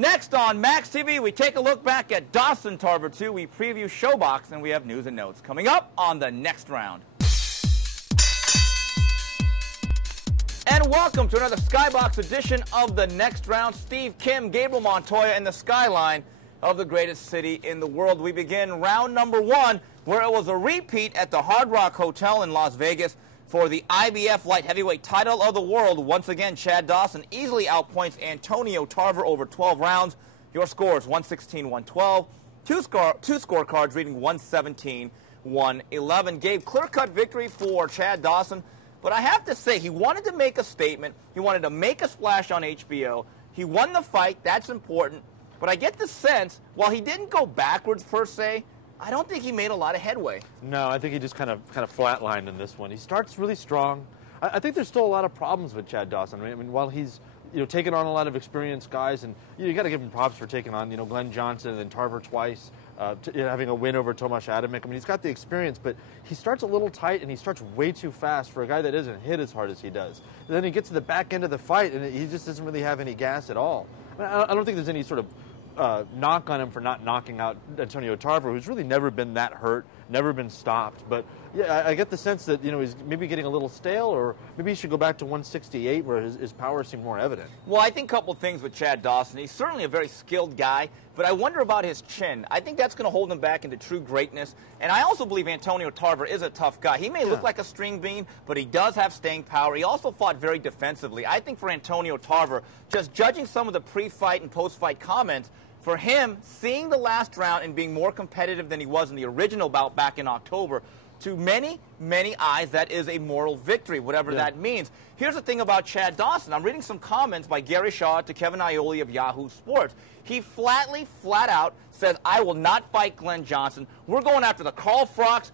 Next on Max TV, we take a look back at Dawson Tarver 2. We preview Showbox, and we have news and notes coming up on the next round. And welcome to another Skybox edition of the next round. Steve, Kim, Gabriel Montoya in the skyline of the greatest city in the world. We begin round number 1, where it was a repeat at the Hard Rock Hotel in Las Vegas for the IBF light heavyweight title of the world. Once again, Chad Dawson easily outpoints Antonio Tarver over 12 rounds. Your scores, 116-112. Two scorecards reading 117-111. Gabe, clear-cut victory for Chad Dawson. But I have to say, he wanted to make a statement. He wanted to make a splash on HBO. He won the fight. That's important. But I get the sense, while he didn't go backwards per se, I don't think he made a lot of headway. No, I think he just kind of flatlined in this one. He starts really strong. I think there's still a lot of problems with Chad Dawson. I mean, while he's taken on a lot of experienced guys, and you got to give him props for taking on Glenn Johnson and Tarver twice, having a win over Tomasz Adamek. I mean, he's got the experience, but he starts a little tight and he starts way too fast for a guy that isn't hit as hard as he does. And then he gets to the back end of the fight and he just doesn't really have any gas at all. I don't think there's any sort of knock on him for not knocking out Antonio Tarver, who's really never been that hurt, never been stopped. But yeah, I get the sense that he's maybe getting a little stale, or maybe he should go back to 168 where his power seemed more evident. Well, I think a couple things with Chad Dawson. He's certainly a very skilled guy, but I wonder about his chin. I think that's going to hold him back into true greatness. And I also believe Antonio Tarver is a tough guy. He may look like a string bean, but he does have staying power. He also fought very defensively. I think for Antonio Tarver, just judging some of the pre-fight and post-fight comments, for him, seeing the last round and being more competitive than he was in the original bout back in October, to many, many eyes, that is a moral victory, whatever that means. Here's the thing about Chad Dawson. I'm reading some comments by Gary Shaw to Kevin Iole of Yahoo Sports. He flat out says, I will not fight Glenn Johnson. We're going after the Carl Frocks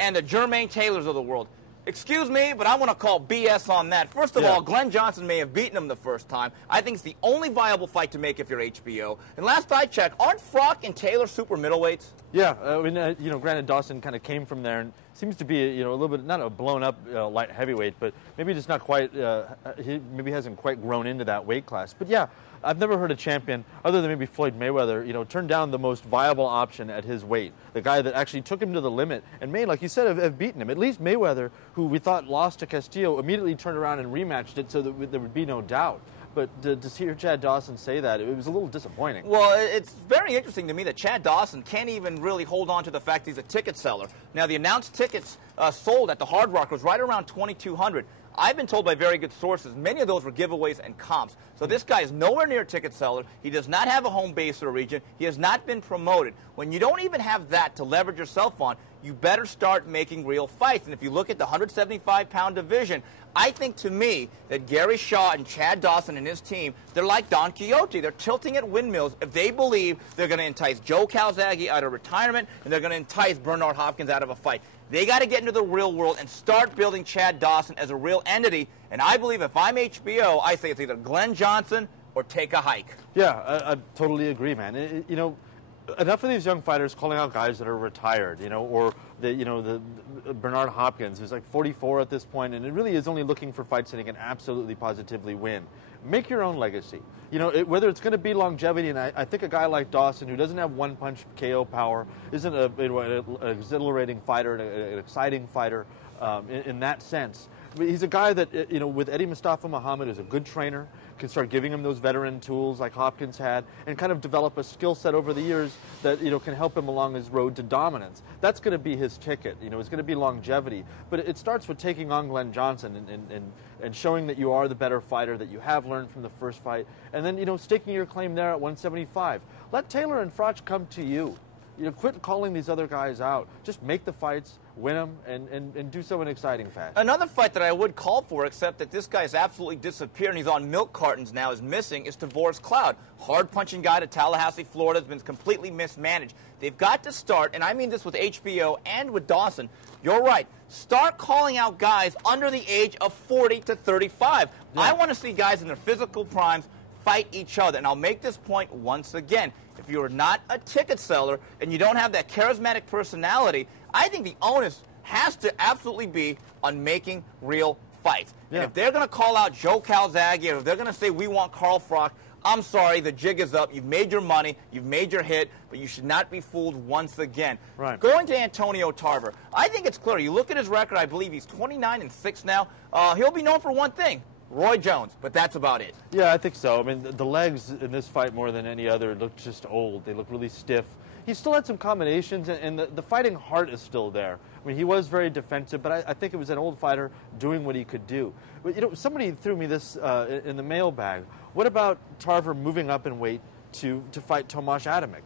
and the Jermaine Taylors of the world. Excuse me, but I want to call BS on that. First of all, Glenn Johnson may have beaten him the first time. I think it's the only viable fight to make if you're HBO. And last I checked, aren't Frock and Taylor super middleweight? Yeah, I mean, granted, Dawson kind of came from there and seems to be, a little bit, not a blown-up light heavyweight, but maybe just not quite, he maybe hasn't quite grown into that weight class. But yeah, I've never heard a champion, other than maybe Floyd Mayweather, turn down the most viable option at his weight. The guy that actually took him to the limit and may, like you said, have beaten him. At least Mayweather, who we thought lost to Castillo, immediately turned around and rematched it so that there would be no doubt. But to hear Chad Dawson say that, it was a little disappointing. Well, it's very interesting to me that Chad Dawson can't even really hold on to the fact he's a ticket seller. Now, the announced tickets sold at the Hard Rock was right around 2,200. I've been told by very good sources, many of those were giveaways and comps. So this guy is nowhere near a ticket seller. He does not have a home base or region. He has not been promoted. When you don't even have that to leverage yourself on, you better start making real fights. And if you look at the 175-pound division, I think, to me, that Gary Shaw and Chad Dawson and his team, they're like Don Quixote. They're tilting at windmills if they believe they're going to entice Joe Calzaghe out of retirement and they're going to entice Bernard Hopkins out of a fight. They got to get into the real world and start building Chad Dawson as a real entity. And I believe if I'm HBO, I say it's either Glenn Johnson or take a hike. Yeah, I totally agree, man. Enough of these young fighters calling out guys that are retired, or the Bernard Hopkins, who's like 44 at this point, and it really is only looking for fights that he can absolutely positively win. Make your own legacy. Whether it's going to be longevity, and I think a guy like Dawson, who doesn't have one-punch KO power, isn't an exhilarating fighter, an exciting fighter in that sense. He's a guy that, with Eddie Mustafa Muhammad, is a good trainer, can start giving him those veteran tools like Hopkins had, and kind of develop a skill set over the years that, can help him along his road to dominance. That's going to be his ticket. It's going to be longevity. But it starts with taking on Glenn Johnson and showing that you are the better fighter, that you have learned from the first fight, and then, staking your claim there at 175. Let Taylor and Froch come to you. Quit calling these other guys out. Just make the fights, win them, and do so in exciting fashion. Another fight that I would call for, except that this guy's absolutely disappeared and he's on milk cartons now, is missing, is Tavoris Cloud. Hard-punching guy to Tallahassee, Florida, has been completely mismanaged. They've got to start, and I mean this with HBO and with Dawson, you're right, start calling out guys under the age of 40 to 35. Yeah. I want to see guys in their physical primes fight each other. And I'll make this point once again. If you're not a ticket seller and you don't have that charismatic personality, I think the onus has to absolutely be on making real fights. Yeah. And if they're going to call out Joe Calzaghe, or if they're going to say we want Carl Froch, I'm sorry, the jig is up. You've made your money. You've made your hit, but you should not be fooled once again. Right. Going to Antonio Tarver, I think it's clear. You look at his record, I believe he's 29-6 now. He'll be known for one thing, Roy Jones, but that's about it. Yeah, I think so. I mean, the legs in this fight more than any other look just old. They look really stiff. He still had some combinations, and the fighting heart is still there. I mean, he was very defensive, but I think it was an old fighter doing what he could do. But, you know, somebody threw me this in the mailbag. What about Tarver moving up in weight to fight Tomasz Adamek?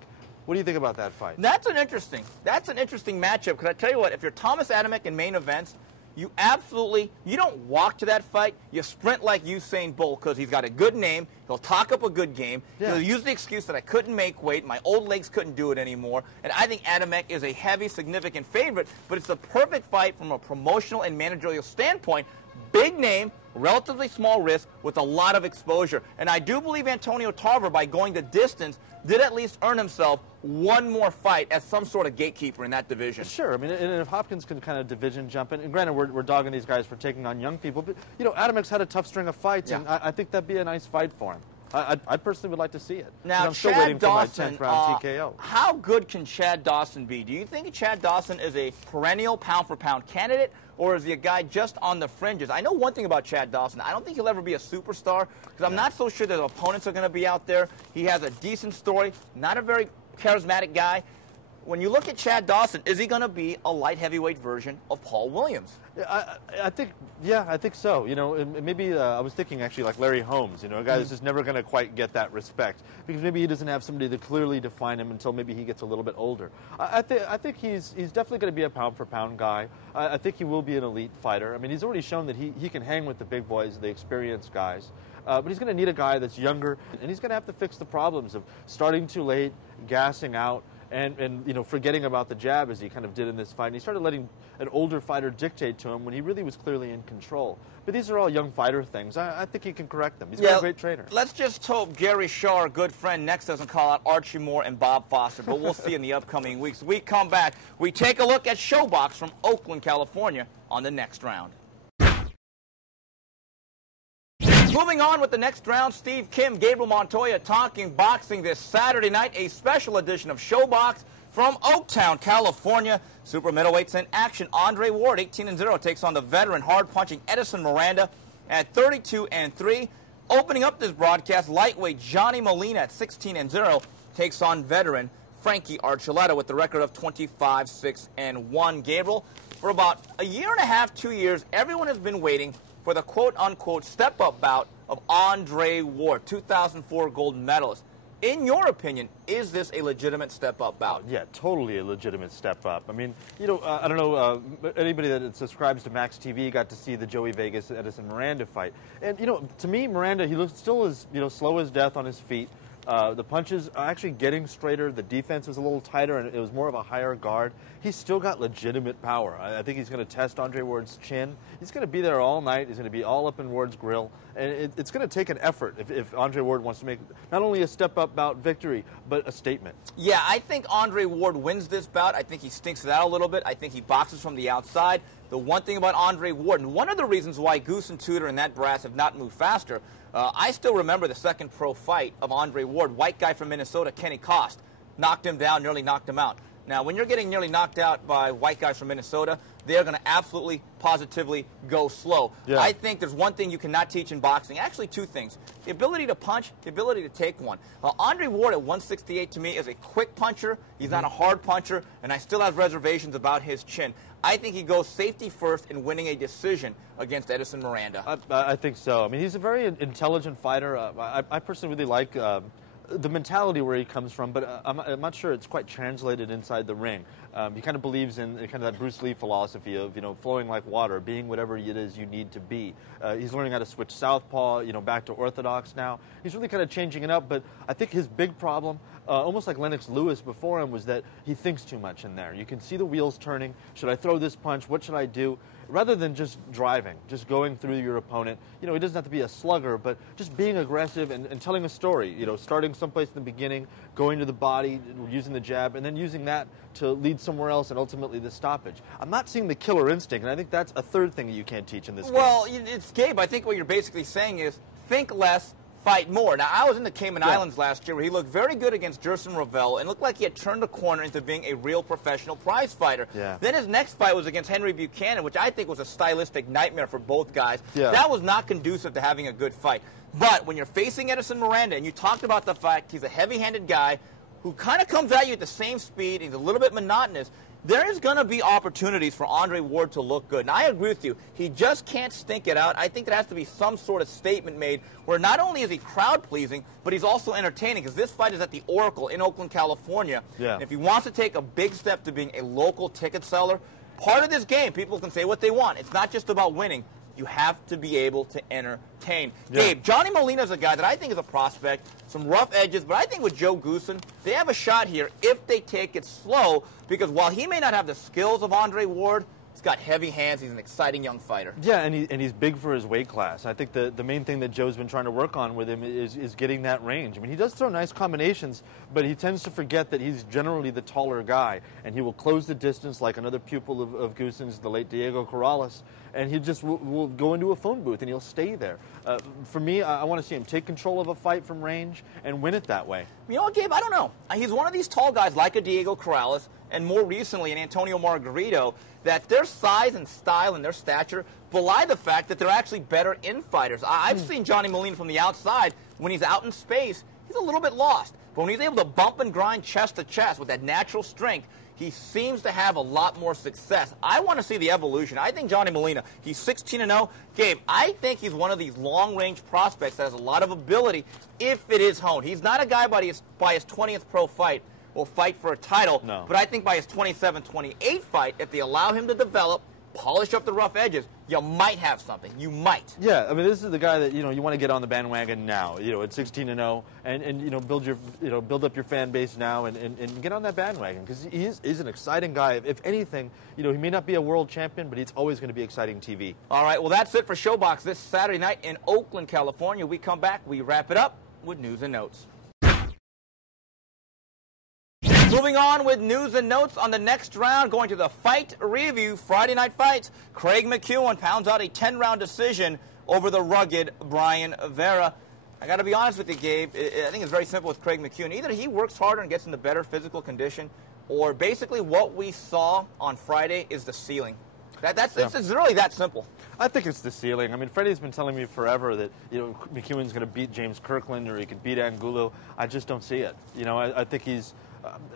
What do you think about that fight? That's an interesting matchup, because I tell you what, if you're Thomas Adamek in main events, you don't walk to that fight. You sprint like Usain Bolt, because he's got a good name. He'll talk up a good game. Yeah. He'll use the excuse that I couldn't make weight. My old legs couldn't do it anymore. And I think Adamek is a heavy, significant favorite, but it's the perfect fight from a promotional and managerial standpoint. Big name, relatively small risk, with a lot of exposure. And I do believe Antonio Tarver, by going the distance, did at least earn himself one more fight as some sort of gatekeeper in that division. Sure. I mean, and if Hopkins can kind of division jump in, and granted, we're dogging these guys for taking on young people, but, you know, Adamek's had a tough string of fights, Yeah. and I think that'd be a nice fight for him. I personally would like to see it. Now, I'm still Chad waiting Dawson, for my 10th round TKO. how good can Chad Dawson be? Do you think Chad Dawson is a perennial pound-for-pound candidate, or is he a guy just on the fringes? I know one thing about Chad Dawson. I don't think he'll ever be a superstar, because I'm not so sure that opponents are going to be out there. He has a decent story, not a very charismatic guy. When you look at Chad Dawson, is he going to be a light heavyweight version of Paul Williams? I think so. You know, maybe I was thinking actually like Larry Holmes, you know, a guy that's just never going to quite get that respect, because maybe he doesn't have somebody to clearly define him until maybe he gets a little bit older. I think he's definitely going to be a pound-for-pound guy. I think he will be an elite fighter. I mean, he's already shown that he can hang with the big boys, the experienced guys. But he's going to need a guy that's younger, and he's going to have to fix the problems of starting too late, gassing out, and you know, forgetting about the jab as he kind of did in this fight. And he started letting an older fighter dictate to him when he really was clearly in control. But these are all young fighter things. I think he can correct them. He's got a great trainer. Let's just hope Gary Shaw, our good friend, next doesn't call out Archie Moore and Bob Foster, but we'll see in the upcoming weeks. We come back, we take a look at Showbox from Oakland, California on the next round. Moving on with the next round, Steve, Kim, Gabriel Montoya talking boxing this Saturday night, a special edition of Showbox from Oaktown, California. Super middleweights in action. Andre Ward, 18-0, takes on the veteran hard-punching Edison Miranda at 32-3. Opening up this broadcast, lightweight Johnny Molina at 16-0 takes on veteran Frankie Archuleta with the record of 25-6-1. Gabriel, for about a year and a half, 2 years, everyone has been waiting for the quote-unquote step-up bout of Andre Ward, 2004 gold medalist. In your opinion, is this a legitimate step-up bout? Yeah, totally a legitimate step-up. I mean, you know, I don't know, anybody that subscribes to Max TV got to see the Joey Vegas-Edison Miranda fight. And, you know, to me, Miranda, he looks still as, you know, slow as death on his feet. The punches are actually getting straighter. The defense was a little tighter, and it was more of a higher guard. He's still got legitimate power. I think he's going to test Andre Ward's chin. He's going to be there all night. He's going to be all up in Ward's grill. And it's going to take an effort if Andre Ward wants to make not only a step-up bout victory, but a statement. Yeah, I think Andre Ward wins this bout. I think he stinks it out a little bit. I think he boxes from the outside. The one thing about Andre Ward, and one of the reasons why Goose and Tudor and that brass have not moved faster, I still remember the second pro fight of Andre Ward, white guy from Minnesota, Kenny Kost, knocked him down, nearly knocked him out. Now, when you're getting nearly knocked out by white guys from Minnesota, they're going to absolutely, positively go slow. Yeah. I think there's one thing you cannot teach in boxing. Actually, two things. The ability to punch, the ability to take one. Andre Ward at 168 to me is a quick puncher. He's not a hard puncher, and I still have reservations about his chin. I think he goes safety first in winning a decision against Edison Miranda. I think so. I mean, he's a very intelligent fighter. I personally really like the mentality where he comes from, but I'm not sure it's quite translated inside the ring. He kind of believes in kind of that Bruce Lee philosophy of, you know, flowing like water, being whatever it is you need to be. He's learning how to switch southpaw, you know, back to orthodox now. He's really kind of changing it up, but I think his big problem, almost like Lennox Lewis before him, was that he thinks too much in there. You can see the wheels turning. Should I throw this punch? What should I do? Rather than just driving, just going through your opponent. You know, he doesn't have to be a slugger, but just being aggressive and telling a story. You know, starting someplace in the beginning, going to the body, using the jab, and then using that to lead somewhere else and ultimately the stoppage. I'm not seeing the killer instinct, and I think that's a third thing that you can't teach in this game. Well, it's Gabe. I think what you're basically saying is think less, fight more. Now, I was in the Cayman Islands last year where he looked very good against Jerson Ravel and looked like he had turned the corner into being a real professional prize fighter. Yeah. Then his next fight was against Henry Buchanan, which I think was a stylistic nightmare for both guys. Yeah. That was not conducive to having a good fight. But when you're facing Edison Miranda, and you talked about the fact he's a heavy-handed guy who kind of comes at you at the same speed, he's a little bit monotonous, there is going to be opportunities for Andre Ward to look good. And I agree with you. He just can't stink it out. I think there has to be some sort of statement made where not only is he crowd-pleasing, but he's also entertaining, because this fight is at the Oracle in Oakland, California. Yeah. And if he wants to take a big step to being a local ticket seller, part of this game, people can say what they want. It's not just about winning. You have to be able to entertain. Yeah. Gabe, Johnny Molina's a guy that I think is a prospect, some rough edges, but I think with Joe Goosen, they have a shot here if they take it slow, because while he may not have the skills of Andre Ward, he's got heavy hands. He's an exciting young fighter. Yeah, and he's big for his weight class. I think the main thing that Joe's been trying to work on with him is getting that range. I mean, he does throw nice combinations, but he tends to forget that he's generally the taller guy, and he will close the distance like another pupil of Goosen's, the late Diego Corrales, and he just will go into a phone booth and he'll stay there. For me, I want to see him take control of a fight from range and win it that way. You know what, Gabe? I don't know. He's one of these tall guys like a Diego Corrales, and more recently an Antonio Margarito, that their size and style and their stature belie the fact that they're actually better infighters. I've seen Johnny Molina from the outside. When he's out in space, he's a little bit lost. But when he's able to bump and grind chest to chest with that natural strength, he seems to have a lot more success. I want to see the evolution. I think Johnny Molina, he's 16-0. Gabe, I think he's one of these long-range prospects that has a lot of ability if it is honed. He's not a guy by his 20th pro fight will fight for a title, no. But I think by his 27-28 fight, if they allow him to develop, polish up the rough edges, you might have something. You might. Yeah, I mean, this is the guy that you want to get on the bandwagon now. At 16-0, and build up your fan base now and get on that bandwagon, because he's an exciting guy. If anything, he may not be a world champion, but he's always going to be exciting TV. All right, well, that's it for Showbox this Saturday night in Oakland, California. We come back, we wrap it up with news and notes. Moving on with news and notes on the next round, going to the fight review, Friday Night Fights. Craig McEwen pounds out a 10-round decision over the rugged Brian Vera. I got to be honest with you, Gabe. I think it's very simple with Craig McEwen. Either he works harder and gets into better physical condition, or basically what we saw on Friday is the ceiling. It's really that simple. I think it's the ceiling. I mean, Freddie's been telling me forever that McEwen's going to beat James Kirkland or he could beat Angulo. I just don't see it. I think he's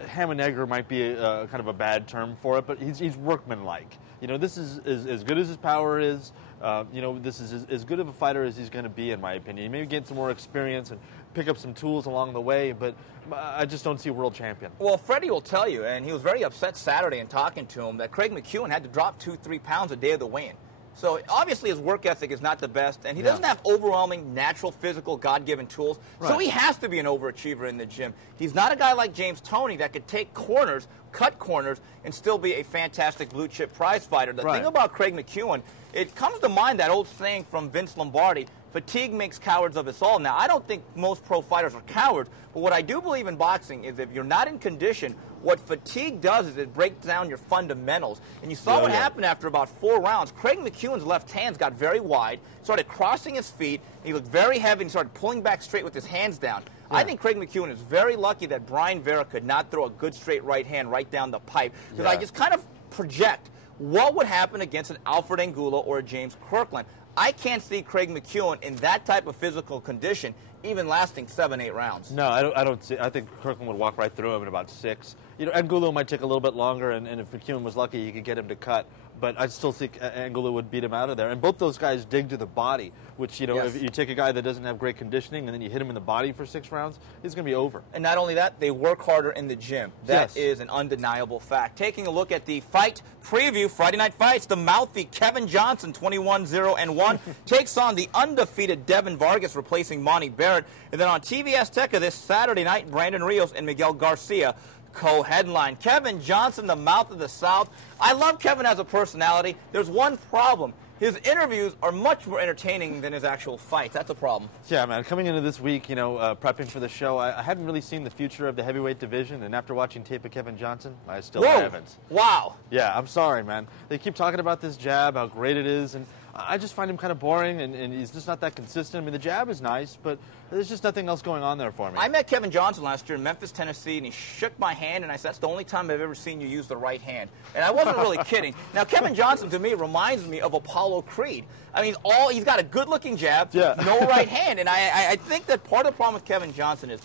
ham and egger might be kind of a bad term for it, but he's workmanlike. This is as good as his power is. This is as good of a fighter as he's going to be, in my opinion. Maybe get some more experience and pick up some tools along the way, but I just don't see a world champion. Well, Freddie will tell you, and he was very upset Saturday in talking to him, that Craig McEwen had to drop 2-3 pounds a day of the weigh-in. So obviously his work ethic is not the best, and he doesn't have overwhelming natural physical God-given tools, so he has to be an overachiever in the gym. He's not a guy like James Toney that could take corners, cut corners, and still be a fantastic blue-chip prize fighter. The thing about Craig McEwen, it comes to mind that old saying from Vince Lombardi, fatigue makes cowards of us all. Now, I don't think most pro fighters are cowards, but what I do believe in boxing is if you're not in condition, what fatigue does is it breaks down your fundamentals. And you saw what happened after about 4 rounds. Craig McEwen's left hands got very wide, started crossing his feet, and he looked very heavy and started pulling back straight with his hands down. I think Craig McEwen is very lucky that Brian Vera could not throw a good straight right hand right down the pipe. Because I just kind of project what would happen against an Alfred Angulo or a James Kirkland. I can't see Craig McEwen in that type of physical condition even lasting 7-8 rounds. No, I don't see. I think Kirkland would walk right through him in about 6. Angulo might take a little bit longer, and if McEwen was lucky, he could get him to cut. But I still think Angulo would beat him out of there. And both those guys dig to the body, which, if you take a guy that doesn't have great conditioning and then you hit him in the body for 6 rounds, it's going to be over. And not only that, they work harder in the gym. That is an undeniable fact. Taking a look at the fight preview, Friday Night Fights, the mouthy Kevin Johnson, 21-0-1, takes on the undefeated Devin Vargas, replacing Monty Barrett. And then on TV Azteca this Saturday night, Brandon Rios and Miguel Garcia co-headline. Kevin Johnson, the mouth of the South. I love Kevin as a personality. There's one problem. His interviews are much more entertaining than his actual fights. That's a problem. Yeah, man. Coming into this week, prepping for the show, I hadn't really seen the future of the heavyweight division, and after watching tape of Kevin Johnson, I still haven't. Wow. Yeah, I'm sorry, man. They keep talking about this jab, how great it is, and I just find him kind of boring, and he's just not that consistent. I mean, the jab is nice, but there's just nothing else going on there for me. I met Kevin Johnson last year in Memphis, Tennessee, and he shook my hand, and I said, that's the only time I've ever seen you use the right hand. And I wasn't really kidding. Now, Kevin Johnson, to me, reminds me of Apollo Creed. I mean, he's got a good-looking jab, no right hand. And I think that part of the problem with Kevin Johnson is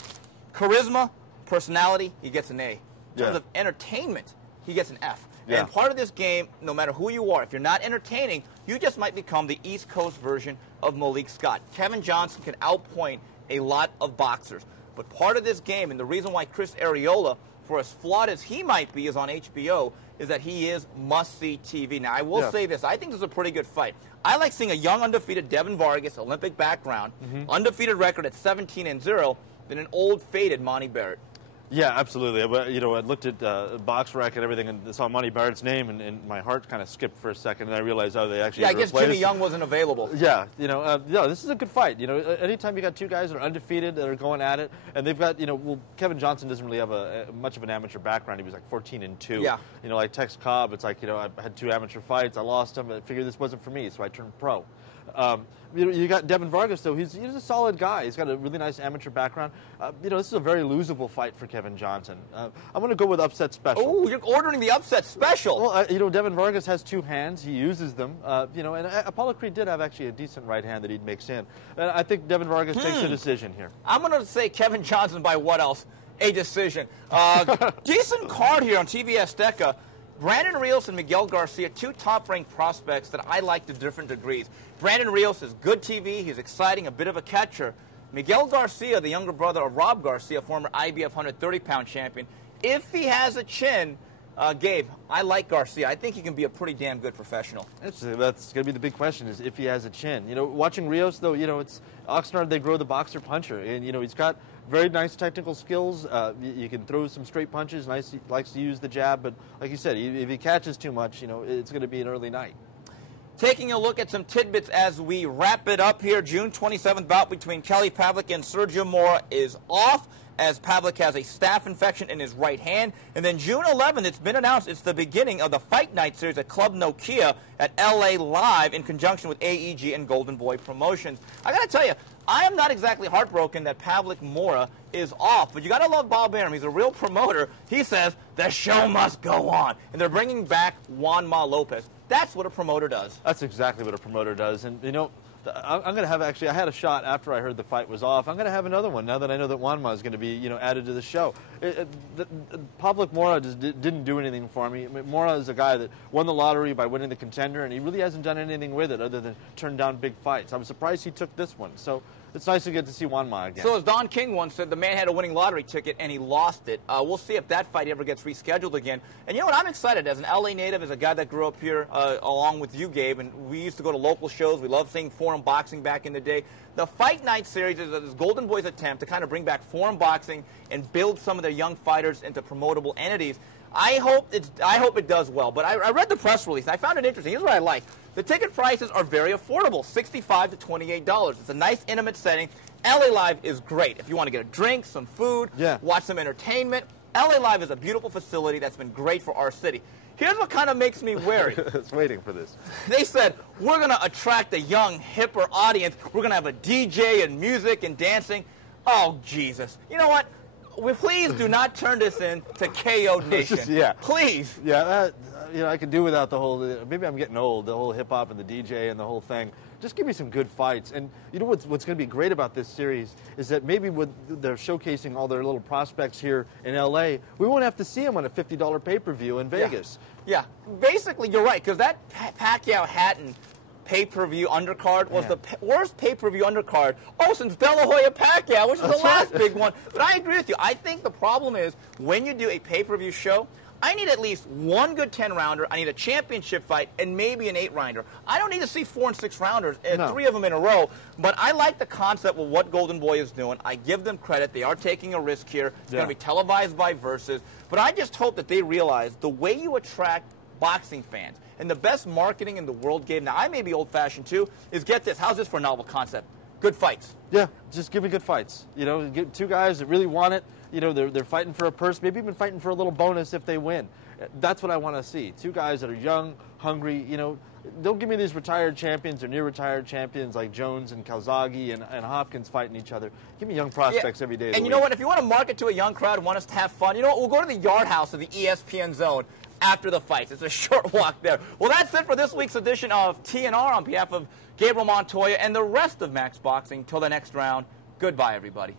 charisma, personality, he gets an A. In terms of entertainment, he gets an F. And part of this game, no matter who you are, if you're not entertaining, you just might become the East Coast version of Malik Scott. Kevin Johnson can outpoint a lot of boxers. But part of this game, and the reason why Chris Arreola, for as flawed as he might be, is on HBO, is that he is must-see TV. Now, I will say this. I think this is a pretty good fight. I like seeing a young, undefeated Devin Vargas, Olympic background, undefeated record at 17-0, than an old, faded Monty Barrett. Yeah, absolutely. You know, I looked at BoxRec and everything, and saw Monty Barrett's name, and my heart kind of skipped for a second, and I realized, oh, they actually I guess Jimmy Young wasn't available. Yeah, you know, this is a good fight. You know, anytime you got two guys that are undefeated, that are going at it, and they've got, you know, well, Kevin Johnson doesn't really have much of an amateur background. He was like 14-2. Yeah. You know, like Tex Cobb, it's like, you know, I had 2 amateur fights, I lost them, I figured this wasn't for me, so I turned pro. You know, you got Devin Vargas, though. He's a solid guy. He's got a really nice amateur background. You know, this is a very losable fight for Kevin Johnson. I'm going to go with upset special. Oh, you're ordering the upset special. Well, you know, Devin Vargas has 2 hands. He uses them. You know, and Apollo Creed did have actually a decent right hand that he mix in. And I think Devin Vargas takes a decision here. I'm going to say Kevin Johnson by what else? A decision. Decent card here on TV Azteca. Brandon Rios and Miguel Garcia, 2 top-ranked prospects that I like to different degrees. Brandon Rios is good TV. He's exciting, a bit of a catcher. Miguel Garcia, the younger brother of Rob Garcia, former IBF 130-pound champion, if he has a chin, Gabe, I like Garcia. I think he can be a pretty damn good professional. That's going to be the big question, is if he has a chin. You know, watching Rios, though, you know, it's Oxnard, they grow the boxer puncher. And, you know, he's got very nice technical skills. You can throw some straight punches. He likes to use the jab. But like you said, if he catches too much, you know, it's going to be an early night. Taking a look at some tidbits as we wrap it up here. June 27th bout between Kelly Pavlik and Sergio Mora is off, as Pavlik has a staph infection in his right hand. And then June 11th, it's been announced it's the beginning of the Fight Night series at Club Nokia at LA Live in conjunction with AEG and Golden Boy Promotions. I got to tell you, I am not exactly heartbroken that Pavlik Mora is off, but you got to love Bob Arum. He's a real promoter. He says the show must go on, and they're bringing back Juanma Lopez. That's what a promoter does. That's exactly what a promoter does, and you know, I'm going to have actually. I had a shot after I heard the fight was off. I'm going to have another one now that I know that Juanma is going to be, you know, added to the show. Pavlik Mora just didn't do anything for me. I mean, Mora is a guy that won the lottery by winning the Contender, and he really hasn't done anything with it other than turn down big fights. I was surprised he took this one. So it's nice to get to see Juanma again. So as Don King once said, the man had a winning lottery ticket and he lost it. We'll see if that fight ever gets rescheduled again. And you know what? I'm excited. As an LA native, as a guy that grew up here along with you, Gabe, and we used to go to local shows. We loved seeing forum boxing back in the day. The Fight Night series is this Golden Boys attempt to kind of bring back forum boxing and build some of their young fighters into promotable entities. I hope it does well. But I read the press release, and I found it interesting. Here's what I like. The ticket prices are very affordable, $65 to $28. It's a nice, intimate setting. LA Live is great. If you want to get a drink, some food, watch some entertainment, LA Live is a beautiful facility that's been great for our city. Here's what kind of makes me wary. I was waiting for this. They said, we're going to attract a young, hipper audience. We're going to have a DJ and music and dancing. Oh, Jesus. You know what? Please do not turn this into KO Nation. Please. Yeah, you know, I could do without the whole, maybe I'm getting old, the whole hip-hop and the DJ and the whole thing. Just give me some good fights. And you know what's going to be great about this series is that maybe they're showcasing all their little prospects here in L.A., we won't have to see them on a $50 pay-per-view in Vegas. Yeah. Basically, you're right, because that Pacquiao-Hatton pay-per-view undercard was the worst pay-per-view undercard since De La Hoya Pacquiao, which is the last big one. But I agree with you. I think the problem is when you do a pay-per-view show, I need at least one good 10-rounder. I need a championship fight and maybe an 8-rounder. I don't need to see 4 and 6-rounders, 3 of them in a row. But I like the concept of what Golden Boy is doing. I give them credit. They are taking a risk here. It's going to be televised by Versus. But I just hope that they realize the way you attract boxing fans and the best marketing in the world, Gabe, now I may be old-fashioned too, is get this. How's this for a novel concept? good fights. Yeah, just give me good fights. You know, get two guys that really want it. You know, they're fighting for a purse, maybe even fighting for a little bonus if they win. That's what I want to see. Two guys that are young, hungry. You know, don't give me these retired champions or near retired champions like Jones and Calzaghe and Hopkins fighting each other. Give me young prospects every day of the And you week. know what? If you want to market to a young crowd, want us to have fun, you know what? We'll go to the Yard House of the ESPN Zone after the fights. It's a short walk there. Well, that's it for this week's edition of TNR. On behalf of Gabriel Montoya and the rest of Max Boxing, till the next round, goodbye, everybody.